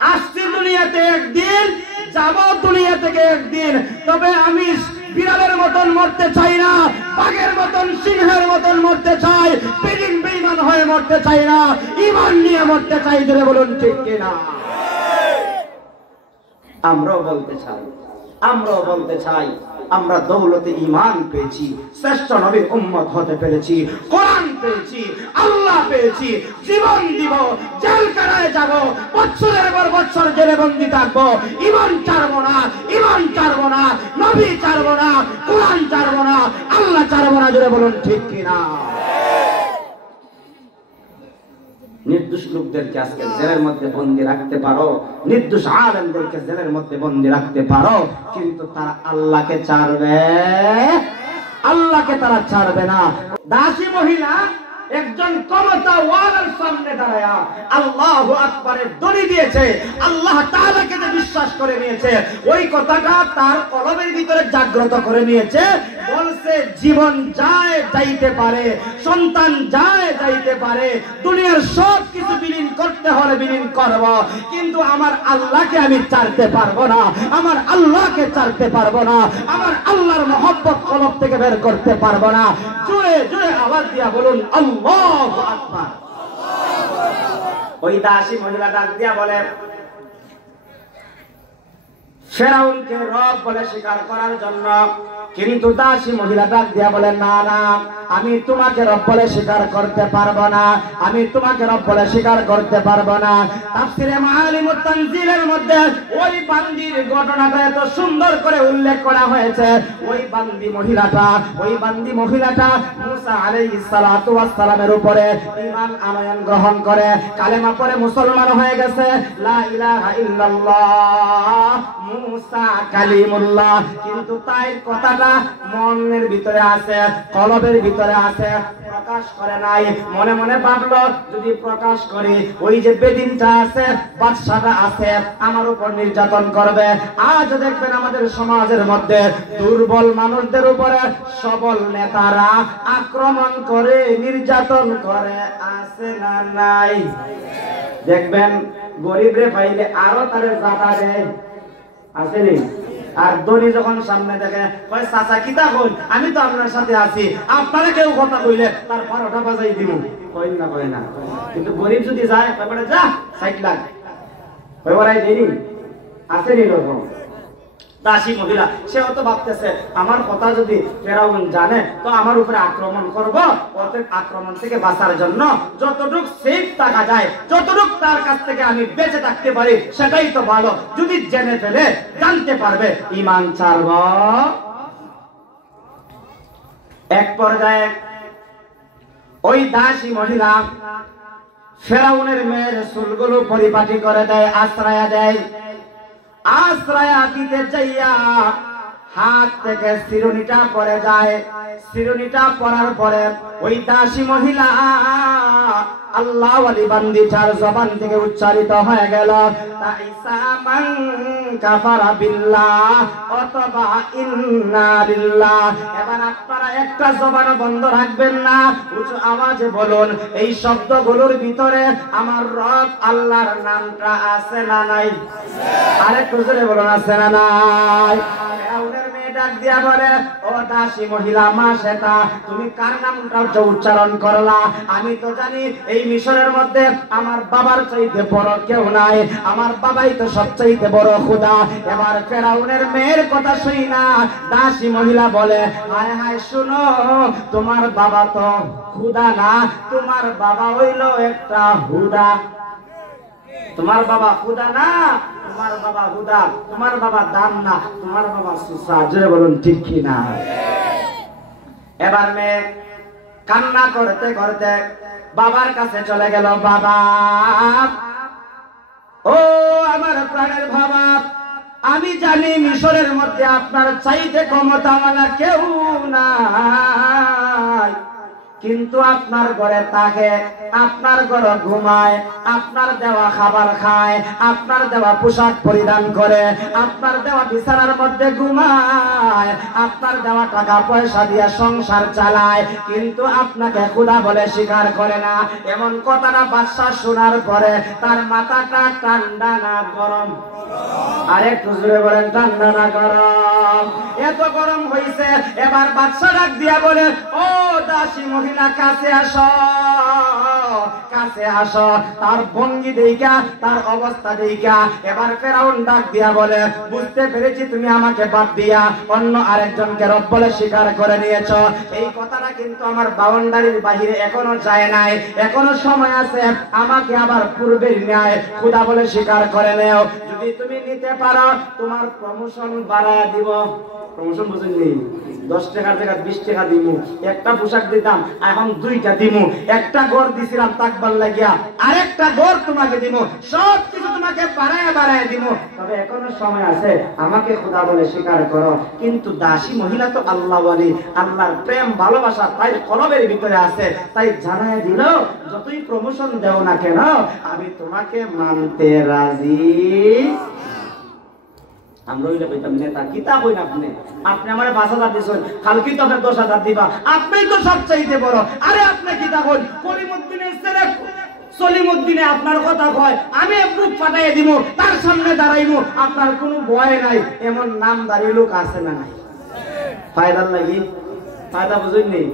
আসছি দুনিয়াতে একদিন, যাব দুনিয়া থেকে একদিন, তবে আমি বিড়ালের মতন মরতে চাই না, বাঘের মতন সিংহের মতন মরতে চাই, বেঈমান হয়ে মরতে চাই না, ঈমান নিয়ে মরতে চাই। জোরে বলুন ঠিক কিনা? আমরাও বলতে চাই আমরা দৌলতে ঈমান পেয়েছি, শ্রেষ্ঠ নবীর উম্মত হতে পেরেছি, কোরআন পেয়েছি, আল্লাহ পেয়েছি, জীবন দিব, জেলখানায় যাব, বছরের পর বছর জেলে বন্দী থাকবো, ঈমান ছাড়বো না, নবী ছাড়বো না, কোরআন ছাড়বো না, আল্লাহ ছাড়বো না। জোরে বলুন ঠিক কিনা? নির্দোষ লোকদেরকে আজকে জেলের মধ্যে বন্দী রাখতে পারো, নির্দোষ আলেমদেরকে জেলের মধ্যে বন্দী রাখতে পারো, কিন্তু তারা আল্লাহকে ছাড়বে না। দাসী মহিলা একজন ক্ষমতাওয়ালার সামনে দাঁড়ায়া আল্লাহু আকবারের ধ্বনি দিয়েছে, আল্লাহ তাআলাকে যে বিশ্বাস করে নিয়েছে, ওই কথাটা তার কলবের ভিতরে জাগ্রত করে নিয়েছে। বলছে জীবন যাইতে পারে, সন্তান যাইতে পারে, দুনিয়ার সব কিছু বিলীন করতে হলে বিলীন করব, কিন্তু আমার আল্লাহকে আমি ছাড়তে পারবো না, আমার আল্লাহকে ছাড়তে পারবো না, আমার আল্লাহর মহব্বত কলব থেকে বের করতে পারবো না। জোরে জোরে আওয়াজ দিয়া বলুন আল্লাহু আকবার। ওই দাসী মহিলা ডাক দিয়া বলে, ফেরাউনকে রব বলে স্বীকার করার জন্য, কিন্তু দাসী মহিলা ডাক দিয়া বলে, না না, আমি তোমাকে রব বলে স্বীকার করতে পারবো না, আমি তোমাকে রব বলে স্বীকার করতে পারবো না। তাফসীরে মাআলিমুত তানজিলের মধ্যে ওই বান্দির ঘটনাটা এত সুন্দর করে উল্লেখ করা হয়েছে। ওই বান্দি মহিলাটা মুসা আলাইহিস সালাতু ওয়াস সালামের উপরে ঈমান আনয়ন গ্রহণ করে কালেমা পড়ে মুসলমান হয়ে গেছে। লা ইলাহা ইল্লাল্লাহ মুসা কালিমুল্লাহ, কিন্তু তাই কথাটা মনের ভিতরে আছে, কলবের ভিতরে আছে, প্রকাশ করে নাই। মনে মনে ভাবলো যদি প্রকাশ করি, ওই যে বেদিনটা আছে, বাদশাটা আছে, আমার উপর নির্যাতন করবে। আজ দেখবেন আমাদের সমাজের মধ্যে দুর্বল মানুষদের উপরে সবল নেতারা আক্রমণ করে, নির্যাতন করে, আছে না নাই? দেখবেন গরিবরে পাইলে আরো তারে জাতা দেয়, আসেনি? আর দড়ি যখন সামনে দেখে কয় চাচা কিতা কই, আমি তো আপনার সাথে আছি, আপনারা কেউ কথা কইলে তার 12টা বাজাই দিব, কই না। কিন্তু গরিব যদি যায় তারপরে যা 60 লাখ ওইবারাই দেরি, আসেনি লোক। দাসী মহিলা সেও তো ভাবতেছে আমার কথা যদি ফেরাউন জানে তো আমার উপরে আক্রমণ করব, অতএব আক্রমণ থেকে বাঁচার জন্য যতটুকু সেফ থাকা যায়, যতটুকু তার কাছ থেকে আমি বেঁচে থাকতে পারি সেটাই তো ভালো। যদি জেনে ফেলে, জানতে পারবে, ঈমান ছাড়ব। এক পর্যায়ে ওই দাসী মহিলা ফেরাউনের মেয়ের চুলগুলো পরিপাটি করে দেয়, আশ্রয়া দিতে যাইয়া হাত থেকে শিরোনিটা পড়ে যায়। শিরোনিটা পড়ার পরে ওই দাসী মহিলা আল্লাহ ওয়ালি বান্দিটার জবান থেকে উচ্চারিত হয়ে গেল, তাইসা মান কাফারা বিল্লাহ অথবা ইন্না লিল্লাহ। এবার আপনারা একটা জবান বন্ধ রাখবেন না, উঁচু আওয়াজে বলুন, এই শব্দগুলোর ভিতরে আমার রব আল্লাহর নামটা আছে না নাই? আরেকটু জোরে বলুন, আছে না নাই? ফেরাউনের মেয়ে ডাক দিয়া বলে, ও দাসী মহিলা, মা সেটা তুমি কার নামটা উচ্চারণ করলা? আমি তো জানি এই মিশরের মধ্যে আমার বাবার চাইতে বড় কেউ নাই, আমার বাবাই তো সবচাইতে বড় খোদা। এবার ফেরাউনের মেয়ের কথা শুই না দাসী মহিলা বলে, হায় হায় শুনো, তোমার বাবা তো খোদা না, তোমার বাবা হইল একটা হুদা। তোমার বাবা খোদা না, তোমার বাবা হুদা, তোমার বাবা দান না, তোমার বাবা সুসা। জোরে বলুন ঠিক কি না? এবার মেয়ে কান্না করতে করতে বাবার কাছে চলে গেল। বাবা, ও আমার প্রাণের বাবা, আমি জানি মিশরের মধ্যে আপনার চাইতে ক্ষমতাওয়ালা কেউ নাই, কিন্তু আপনার ঘরে থাকে, আপনার ঘরে ঘুমায়, আপনার দেওয়া খাবার খায়, আপনার দেওয়া পোশাক পরিধান করে, আপনার দেওয়া বিছানার মধ্যে ঘুমায়, আপনার দেওয়া টাকা পয়সা দিয়ে সংসার চালায়, কিন্তু আপনাকে খোদা বলে স্বীকার করে না। এমন কথাটা বাদশা শোনার পরে তার মাথাটা ঠান্ডা না গরম? আরেকটু জোরে বলেন, ঠান্ডা না গরম? এত গরম হইছে। এবার বাদশা ডাক দিয়া বলে, ও দাসী মহিলা, কাছে আসো, কাছে আসো। তার ভঙ্গি দেইখা, তার অবস্থা দেইখা এবার ফেরাউন ডাক দিয়া বলে, বুঝতে পেরেছি তুমি আমাকে বাদ দিয়া অন্য আরেকজনকে রব বলে স্বীকার করে নিয়েছো। এই কথাটা কিন্তু আমার বাউন্ডারির বাহিরে এখনো যায় নাই, এখনো সময় আছে। আমাকে আবার পূর্বের ন্যায় খোদা বলে স্বীকার করে নেও। যদি তুমি নিতে পারো, তোমার প্রমোশন বাড়ায় দিব। প্রমোশন বুঝেননি? 10 টাকার জায়গায় 20 টাকা দিমু। একটা পোশাক দিতাম, এখন 2টা দিমু। একটা ঘর দিছিলাম তাকবার লাগিয়া, আরেকটা ঘর তোমাকে দিমু। সব কিছু তোমাকে বাড়ায় বাড়ায় দিমু। তবে এখনো সময় আছে, আমাকে খোদা বলে স্বীকার করো। কিন্তু দাসী মহিলা তো আল্লাহওয়ালি, আল্লাহর প্রেম ভালোবাসা তাই কলবের ভিতরে আছে, তাই জানায় দিল, যতই প্রমোশন দেও না কেন, আমি তোমাকে মানতে রাজি। আমরা ওইটা পেতাম নেতা, কিতা কইন আপনি? আপনি আমার 5,000 দিছেন, কালকে তো আপনি 10,000 দিবা। আপনিই তো সবচাইতে বড়। আরে আপনি কিতা কইন? কলিমউদ্দিনের ছেলে সলিমউদ্দিনে আপনার কথা কয়, আমি প্রুফ পাঠাইয়া দিব, তার সামনে দাঁড়াইবো, আপনার কোনো ভয় নাই। এমন নামদারি লোক আছে না নাই? ফায়দার লাগি ফায়দা বুঝুন নেই।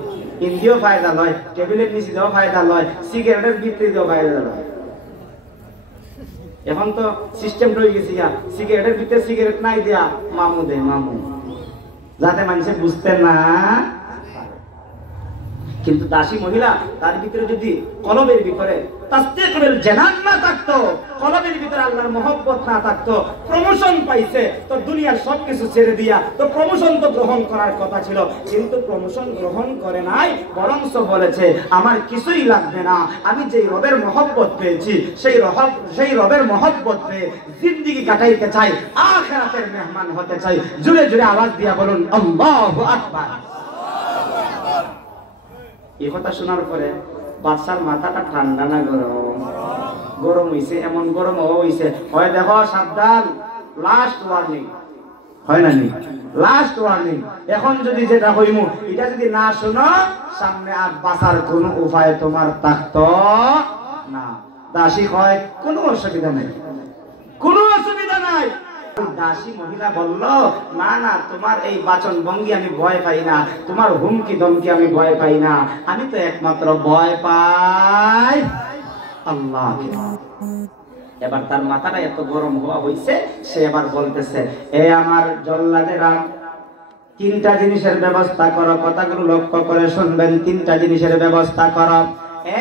ইন্দিও ফায়দা লয়, টেবিলের নিচে দেওয়া ফায়দা লয়, সিগারেটের বিক্রি দেওয়া ফায়দা লয়। এখন তো সিস্টেম রয়ে গেছে, সিগারেটের ভিতরে সিগারেট নাই দেয়া মামু দে, মামু, যাতে মানুষে বুঝতে না। কিন্তু দাসী মহিলা, তার ভিতরে যদি কলবের ভিতরে তাসদীকুল জানান না থাকতো, কলবের ভিতরে আল্লাহর মহব্বত না থাকতো, প্রমোশন পাইছে তো দুনিয়ার সবকিছু ছেড়ে দিয়া তো প্রমোশন তো গ্রহণ করার কথা ছিল, কিন্তু প্রমোশন গ্রহণ করে নাই। বরংস বলেছে, আমার কিছুই লাগবে না, আমি যেই রবের মহব্বত পেয়েছি, সেই রবের মহব্বত পেয়ে জিন্দেগি কাটাইতে চাই, আখিরাতের মেহমান হতে চাই। জোরে জোরে আওয়াজ দিয়া বলুন, আল্লাহু আকবার। এই কথা শোনার পরে বাদশার মাথাটা ঠান্ডা না গরম? গরম হইছে, এমন গরম হইছে, হয় দেখো সাবধান, লাস্ট ওয়ার্নিং, হয় না? Last warning. এখন যদি যেটা হইমু, এটা যদি না শোনো, সামনে আর বাঁচার কোন উপায় তোমার থাকতো না। দাসী হয়, কোনো অসুবিধা নেই, কোনো অসুবিধা নাই। দাসী মহিলা বলল, না না, তোমার এই বাচন ভঙ্গি আমি ভয় পাই না, তোমার হুমকি ধমকি আমি ভয় পাই না, আমি তো একমাত্র ভয় পাই আল্লাহ। এবার তার মাথাটা এত গরম হওয়া হইছে, সে এবার বলতেছে, এ আমার জল্লাদেরা, 3টা জিনিসের ব্যবস্থা করো। কথাগুলো লক্ষ্য করে শুনবেন। 3টা জিনিসের ব্যবস্থা করো।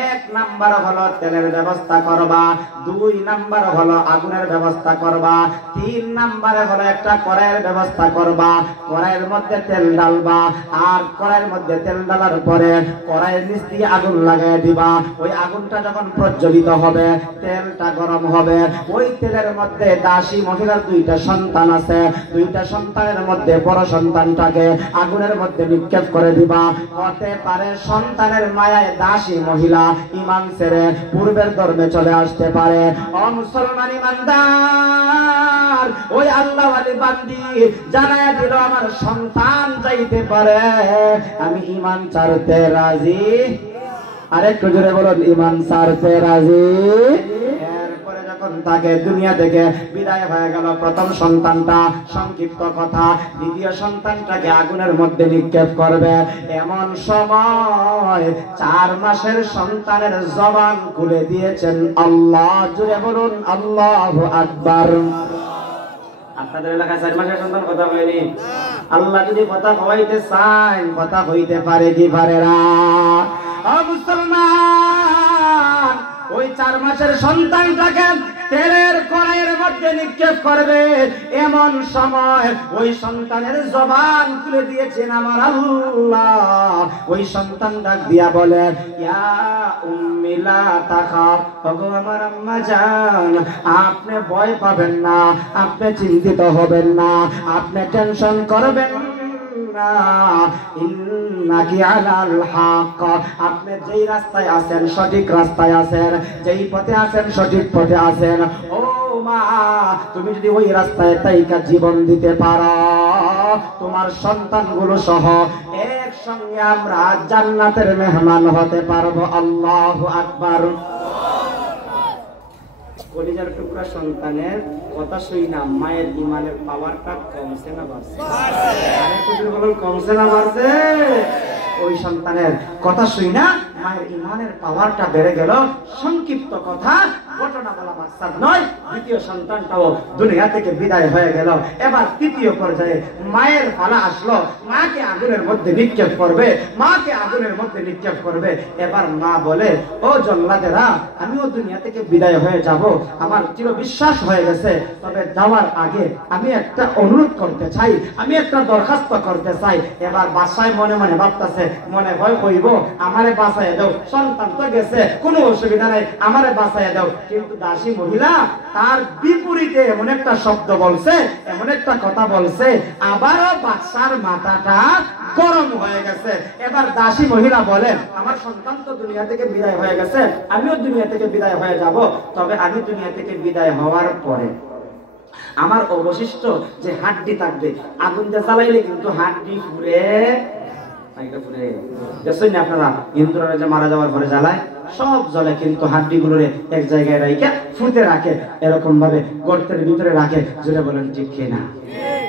1 নাম্বার হলো তেলের ব্যবস্থা করবা, 2 নাম্বার হলো আগুনের ব্যবস্থা করবা, 3 নাম্বারে হলো একটা কড়াইয়ের ব্যবস্থা করবা। কড়াইয়ের মধ্যে তেল ঢালবা, আর কড়াইয়ের মধ্যে তেল ঢালার পরে কড়াইয়ের নিচ দিয়ে আগুন লাগাই দিবা। ওই আগুনটা যখন প্রজ্বলিত হবে, তেলটা গরম হবে, ওই তেলের মধ্যে দাসী মহিলার 2টা সন্তান আছে, 2টা সন্তানের মধ্যে বড় সন্তানটাকে আগুনের মধ্যে নিক্ষেপ করে দিবা। হতে পারে সন্তানের মায়ায় দাসী মহিলা ঈমান ছেড়ে পূর্বের ধর্মে চলে আসতে পারে। ও মুসলমান ঈমানদার, ওই আল্লাহওয়ালি বান্দি জানায় দিল, আমার সন্তান যাইতে পারে, আমি ঈমান ছাড়তে রাজি। আরেকটু জোরে বলুন, ঈমান ছাড়তে রাজি। এরপরে যখন তাকে দুনিয়া থেকে বিদায় হয়ে গেল, প্রথম সন্তানটা, সংক্ষিপ্ত কথা, দ্বিতীয় সন্তানটাকে আগুনের মধ্যে নিক্ষেপ করবে। এমন সময় 4 মাসের সন্তানের জবান খুলে দিয়েছেন আল্লাহ। জোরে বলুন, আল্লাহু আকবার। আপনাদের এলাকায় 4 মাসের সন্তান কথা হয়নি? আল্লাহ যদি কথা হইতে চান, কথা হইতে পারে কি পারে না? মুসলমান, ওই 4 মাসের সন্তানটাকে তেলের কড়াইয়ের মধ্যে নিক্ষেপ করবে। এমন সময় ওই সন্তানের জবান খুলে দিয়েছেন আমার আল্লাহ। ওই সন্তান ডাক দিয়া বলে, ইয়া উম্মি লা তাখাফ, ওগো আমার আম্মা জান, আপনি ভয় পাবেন না, আপনি চিন্তিত হবেন না, আপনি টেনশন করবেন ইন্নাকি আলাল হক, আপনি যেই রাস্তায় আছেন সঠিক রাস্তায় আছেন, যেই পথে আছেন সঠিক পথে আছেন। ও মা, তুমি যদি ওই রাস্তায় তাইকা জীবন দিতে পারো, তোমার সন্তানগুলো সহ একসঙ্গে আমরা জান্নাতের মেহমান হতে পারবো। আল্লাহু আকবার। কলিজার টুকরা সন্তানের কথা শুই না মায়ের ইমানের পাওয়ারটা কমছে না বাড়ছে? কমছে না বাড়ছে? ওই সন্তানের কথা শুই না মায়ের ইমানের পাওয়ারটা বেড়ে গেল। সংক্ষিপ্ত কথা, ঘটনা বলা মাকসাদ নয়। দ্বিতীয় সন্তানটাও দুনিয়া থেকে বিদায় হয়ে গেল। এবার তৃতীয় পর্যায়ে মায়ের পালা আসলো। মাকে আগুনের মধ্যে নিক্ষেপ করবে, মাকে আগুনের মধ্যে নিক্ষেপ করবে। এবার মা বলে, ও জল্লাদেরা, আমিও দুনিয়া থেকে বিদায় হয়ে যাব, আমার চির বিশ্বাস হয়ে গেছে। তবে যাওয়ার আগে আমি একটা অনুরোধ করতে চাই, আমি একটা দরখাস্ত করতে চাই। এবার বাসায় মনে মনে ভাবতেছে, মনে ভয় কইব আমারে বাসায় দাও, সন্তান তো গেছে, কোনো অসুবিধা নাই, আমারে বাসায় দাও। কিন্তু দাসী মহিলা তার বিপরীতে এমন একটা শব্দ বলছে, এমন একটা কথা বলছে, আবারও বাদশার মাথাটা গরম হয়ে গেছে। এবার দাসী মহিলা বলেন, আমার সন্তান তো দুনিয়া থেকে বিদায় হয়ে গেছে, আমিও দুনিয়া থেকে বিদায় হয়ে যাব। তবে আমি দুনিয়া থেকে বিদায় হওয়ার পরে আমার অবশিষ্ট যে হাড্ডি থাকবে, আগুন দিয়ে জ্বালাইলে কিন্তু হাড্ডি পুড়ে আপনারা ইন্দ্ররা যে মারা যাওয়ার পরে জ্বালায়, সব জ্বলে, কিন্তু হাড্ডি গুলোরে এক জায়গায় রাখে ফুটে রাখে, এরকম ভাবে গর্তের ভিতরে রাখে। যেটা বলেন ঠিক কিনা?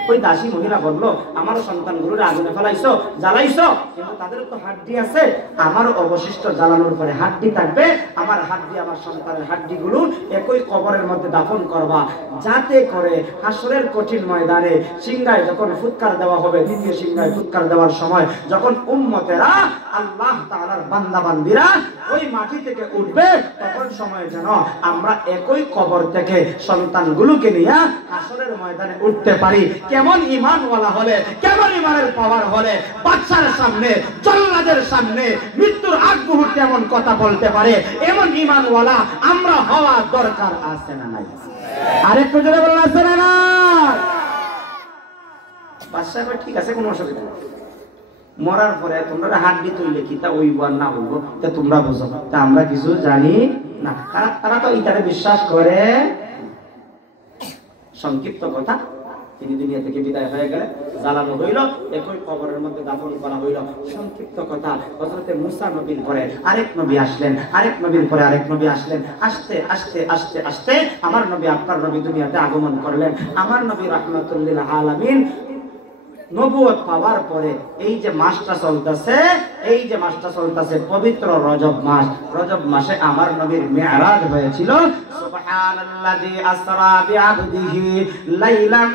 ওই দাসী মহিলা বললো, আমার সন্তানগুলোরে আগুনে ফেলাইছো, জ্বালাইছো, কিন্তু তাদের তো হাড্ডি আছে, আমার অবশিষ্ট জ্বালানোর পরে হাড্ডি থাকবে, আমার হাড্ডি, আমার সন্তানের হাড্ডি গুলো একই কবরের মধ্যে দাফন করবা, যাতে করে হাসরের কঠিন ময়দানে সিংহায় যখন ফুৎকার দেওয়া হবে, দ্বিতীয় সিংহায় ফুৎকার দেওয়ার সময় যখন উম্মতেরা, আল্লাহ তাআলার বান্দা বান্দিরা ওই মাটি থেকে উঠবে, তখন সময় যেন আমরা একই কবর থেকে সন্তানগুলোকে নিয়ে হাসরের ময়দানে উঠতে পারি। কেমন ঈমানওয়ালা হলে, কেমন ঈমানের পাওয়ার হলে বাদশার সামনে, জল্লাদের সামনে মৃত্যুর আগ মুহূর্তে এমন কথা বলতে পারে, এমন ঈমানওয়ালা আমরা হওয়া দরকার আছে না নাই? আরেকটু জোরে বলুন, আছে না না? বাদশা কয়, ঠিক আছে, কোনো অসুবিধা নেই, মরার পরে তোমরা হাড্ডি তৈলে কি তা ওইব আর না হইব তা তোমরা বুঝো, তা আমরা কিছু জানি না। তারা তো ইটারে বিশ্বাস করে। সংক্ষিপ্ত কথা, তিনি দুনিয়া থেকে বিদায় হয়ে গেলে, জ্বালানো হইল, একই কবরের মধ্যে দাফন করা হইল। সংক্ষিপ্ত কথা, হযরতে মুসা নবীর পরে আরেক নবী আসলেন, আরেক নবীর পরে আরেক নবী আসলেন। আস্তে আস্তে আস্তে আস্তে আমার নবী, আপনার নবী দুনিয়াতে আগমন করলেন। আমার নবী রাহমাতুল লিল আলামিন নবুয়ত পাওয়ার পরে এই যে মাসটা চলতেছে, এই যে মাসটা চলতেছে পবিত্র রজব মাস, রজব মাসে আমার নবীর মিরাজ হয়েছিল। সুবহানাল্লাযী আসরা বিআবদিহি লাইলাম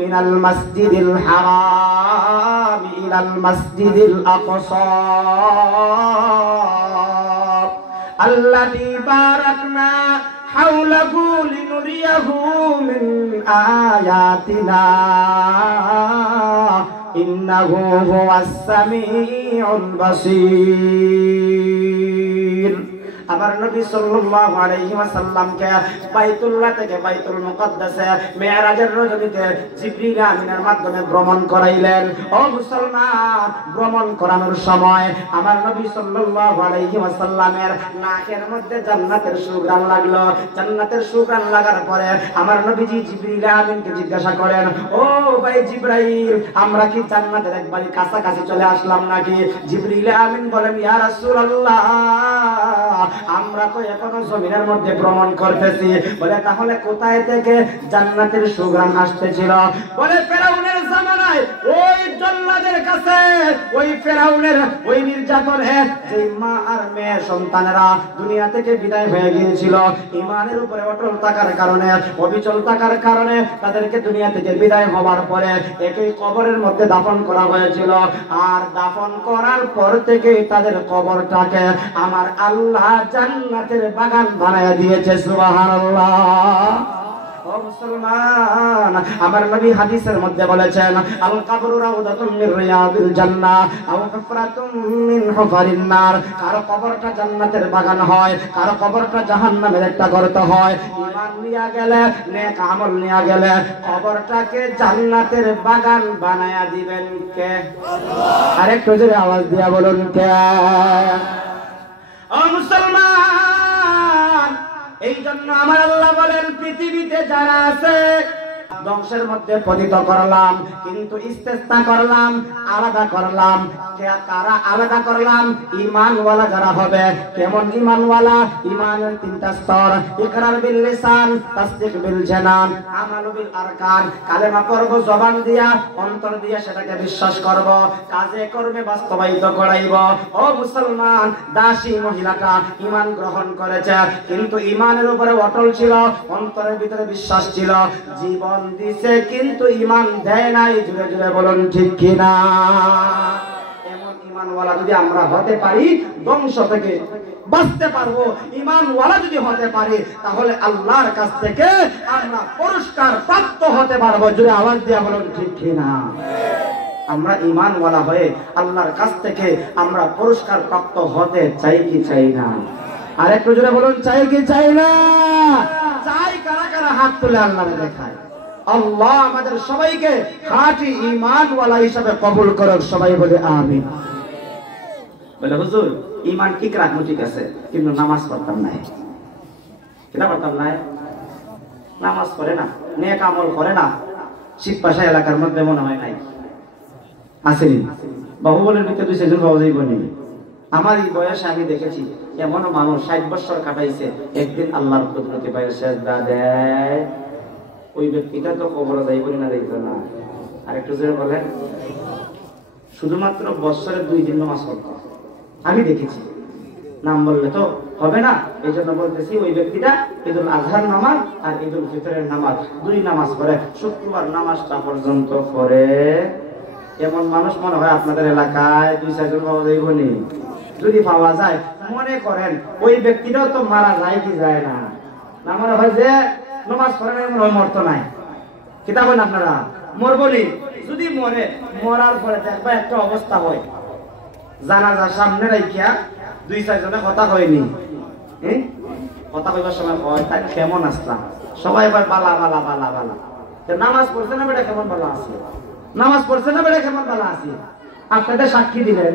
মিনাল মাসজিদিল হারাম ইলাল মাসজিদিল আকসা আল্লাযী বারাকনা হাওলাহু লিনুরিয়াহু মিন আয়াতিনা ইন্নাহু হুয়াস সামিউল বাসীর। আমার নবী সাল্লাল্লাহু আলাইহি ওয়াসাল্লামকে বাইতুল্লাহ থেকে বাইতুল মুকদ্দাসে মিরাজের রজনীতে জিবরিল আমিনের মাধ্যমে ভ্রমণ করাইলেন। ও মুসলমান, ভ্রমণ করানোর সময় আমার নবী সাল্লাল্লাহু আলাইহি ওয়াসাল্লামের নাকের মধ্যে জান্নাতের সুঘ্রাণ লাগলো। জান্নাতের সুঘ্রাণ লাগার পরে আমার নবীজি জিবরিল আমিনকে জিজ্ঞাসা করেন, ও ভাই জিবরাইল, আমরা কি জান্নাতের একবারে কাছাকাছি চলে আসলাম নাকি? জিবরিল আমিন বলেন, ইয়া রাসূলুল্লাহ, আমরা তো এখনো জমিনের মধ্যে ভ্রমণ করতেছি। বলে, তাহলে কোথায় থেকে জান্নাতের সুঘ্রাণ আসতেছিল? বলে, ফেরাউনের জামানায় ওই জল্লাদের কাছে, ওই ফেরাউনের ওই নির্যাতনে যে মা আর মেয়ে সন্তানেরা দুনিয়া থেকে বিদায় হয়ে গিয়েছিল, ঈমানের উপরে অটল থাকার কারণে, অবিচল থাকার কারণে তাদেরকে দুনিয়া থেকে বিদায় হওয়ার পরে একই কবরের মধ্যে দাফন করা হয়েছিল। আর দাফন করার পর থেকে তাদের কবরটাকে আমার আল্লাহ জান্নাতের বাগান বানায় দিয়েছে। সুবহানাল্লাহ। ও মুসলমান, আমার নবী হাদিসের মধ্যে বলেছেন আল কবরু রাউদাতুম মির রিয়াদিল জান্নাহ আও হুফরাতুম মিন হুফারিন নার। কারো কবরটা জান্নাতের বাগান হয়, কারো কবরটা জাহান্নামের একটা গর্ত হয়। ঈমান নিয়ে গেলে, নেক আমল নিয়ে গেলে কবরটাকে জান্নাতের বাগান বানায়া দিবেন কে? আল্লাহ। আরেকটু জোরে আওয়াজ দিয়া বলুন কে? ও মুসলমান, এই জন্য আমার আল্লাহ বলেন পৃথিবীতে যারা আছে ধ্বংসের মধ্যে পতিত করলাম, কিন্তু ইস্তেসনা করলাম, আলাদা করলাম। কারা আলাদা করলাম? ঈমানওয়ালা যারা হবে। কেমন ঈমানওয়ালা? ঈমানের তিনটা স্তর, ইকরার বিল লিসান, তাসদীক বিল জানান, আমাল বিল আরকান। কালেমা পড়ব জবান দিয়া, অন্তর দিয়া সেটাকে বিশ্বাস করব, কাজে কর্মে বাস্তবায়িত করাইব। ও মুসলমান, দাসী মহিলাটা ঈমান গ্রহণ করেছে, কিন্তু ঈমানের উপরে অটল ছিল, অন্তরের ভিতরে বিশ্বাস ছিল, জীবন দিছে কিন্তু ঈমান দেয় নাই। জুড়ে জুড়ে বলুন ঠিক কিনা? এমন ঈমানওয়ালা যদি আমরা হতে পারি, ধ্বংস থেকে বাঁচতে পারবো। ঈমানওয়ালা যদি হতে পারি, তাহলে আল্লাহর কাছ থেকে আমরা পুরস্কার প্রাপ্ত হতে পারবো। জুড়ে আওয়াজ দিয়ে বলুন ঠিক কিনা? আমরা ঈমানওয়ালা হয়ে আল্লাহর কাছ থেকে আমরা পুরস্কার প্রাপ্ত হতে চাই কি চাই না? আর একটু জোরে বলুন, চাই কি চাই না? চাই। কারা কারা হাত তুলে আল্লাহরে দেখায়? আল্লাহ আমাদের সবাইকে খাঁটি ঈমানওয়ালা হিসেবে কবুল করুক। সবাই বলে আমিন। বলে হুজুর ঈমান ঠিক রাখবো, ঠিক আছে, কিন্তু নামাজ পড়তাম না। কেন পড়তাম না? নামাজ পড়ে না, নেক আমল করে না। শীতপাশা এলাকার মধ্যে মনে হয় নাই আসেনি। বাহুবলের ভিতরে 2-4 জন পাওয়া যাইব নি? আমার এই বয়সে আমি দেখেছি এমন মানুষ 60 বছর কাটাইছে, একদিন আল্লাহর কুদরতে পায়ে সেজদা দেয়। ওই ব্যক্তিটা তো কবরে যাইব না, দেখবে না। আর একটু জোরে বলেন। শুধুমাত্র বছরে 2 দিন নামাজ পড়তো, আমি দেখেছি। নাম বললে তো হবে না, এই জন্য বলতেছি ওই ব্যক্তিটা ঈদুল আজহার নামাজ আর ঈদুল ফিতরের নামাজ 2 নামাজ পড়ে, শুক্রবার নামাজটা পর্যন্ত পড়ে। এমন মানুষ মনে হয় আপনাদের এলাকায় 2-4 জন পাওয়া যাইব নি? যদি পাওয়া যায়, মনে করেন ওই ব্যক্তিটাও তো মারা যায় কি যায় না? না মনে হয় যে নামাজ পড়ে না, মনে হয় মরতো নাই। কি তা বলেন আপনারা? মরবো নি? যদি মরে, মরার পরে দেখবা একটা অবস্থা হয়, জানাজার সামনে রাখিয়া 2-4 জনে কথা হয়নি, কথা কইবার সময় হয় তাই কেমন আসলাম, সবাই ভাই বালা বালা বালা বালা। নামাজ পড়ছে না বেটা কেমন বালা আছে? নামাজ পড়ছে না বেটা কেমন বালা আছে? আপনাদের সাক্ষী দিলেন,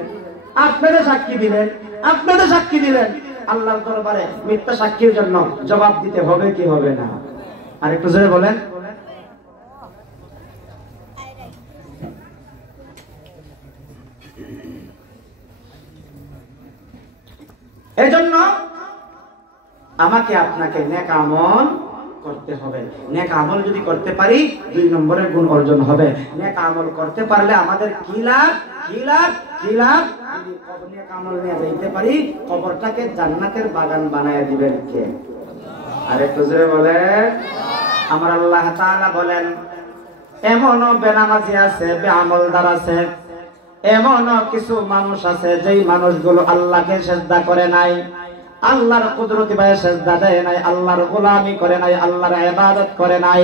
আপনাদের সাক্ষী দিলেন, আপনাদের সাক্ষী দিলেন। আল্লাহর দরবারে মিথ্যা সাক্ষীর জন্য জবাব দিতে হবে কি হবে না? আর একটু জোরে বলেন। এজন্য আমাকে আপনাকে নেক আমল করতে হবে। নেক আমল যদি করতে পারি 2 নম্বরের গুণ অর্জন হবে। নেক আমল করতে পারলে আমাদের কি লাভ? কি লাভ? কি লাভ? যদি নেক আমল নিয়ে যাইতে পারি, কবরটাকে জান্নাতের বাগান বানায় দিবেন কে? আর একটু জোরে বলেন। আমার আল্লাহ তাআলা বলেন, এমনও বেনামাজি আছে, বেআমলদার আছে, এমনও কিছু মানুষ আছে যেই মানুষগুলো আল্লাহকে সিজদা করে নাই, আল্লাহর কুদরতি পায়ে সিজদা দেয় নাই, আল্লাহর গোলামি করে নাই, আল্লাহর ইবাদত করে নাই,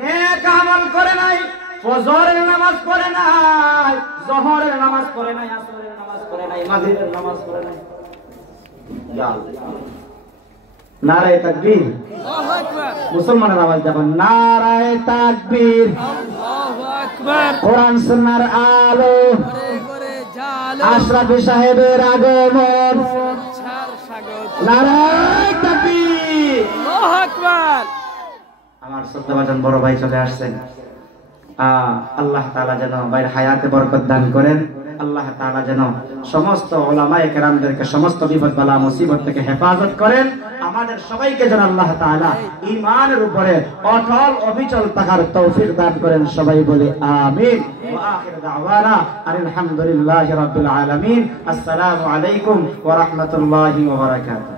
নেক আমল করে নাই, ফজরের নামাজ পড়ে নাই, যোহরের নামাজ পড়ে নাই, আসরের নামাজ পড়ে নাই, মাগরিবের নামাজ পড়ে নাই। ইয়া আল্লাহ, নারায়ে তাকবীর। আল্লাহু আকবার। মুসলমানের আওয়াজ দেখুন, নারায়ে তাকবীর। আল্লাহু আকবার। কোরআন সুন্নাহর আলো, আশরাফি সাহেবের আগমন, নারায়ে তাকবীর। আল্লাহু আকবার। আমার শ্রদ্ধাভাজন বড় ভাই চলে আসছেন। আল্লাহ তাআলা যেন ভাইয়ের হায়াতে বরকত দান করেন। আল্লাহ তাআলা যেন সমস্ত উলামায়ে কেরামদেরকে সমস্ত বিপদ বালা মুসিবত থেকে হেফাজত করেন। আমাদের সবাইকে যেন আল্লাহ তাআলা ঈমানের উপরে অটল অবিচল থাকার তৌফিক দান করেন। সবাই বলে আমিন। ওয়া আখির দাওয়ানা আলহামদুলিল্লাহি রাব্বিল আলামিন। আসসালামু আলাইকুম ওয়া রাহমাতুল্লাহি ওয়া বারাকাতুহু।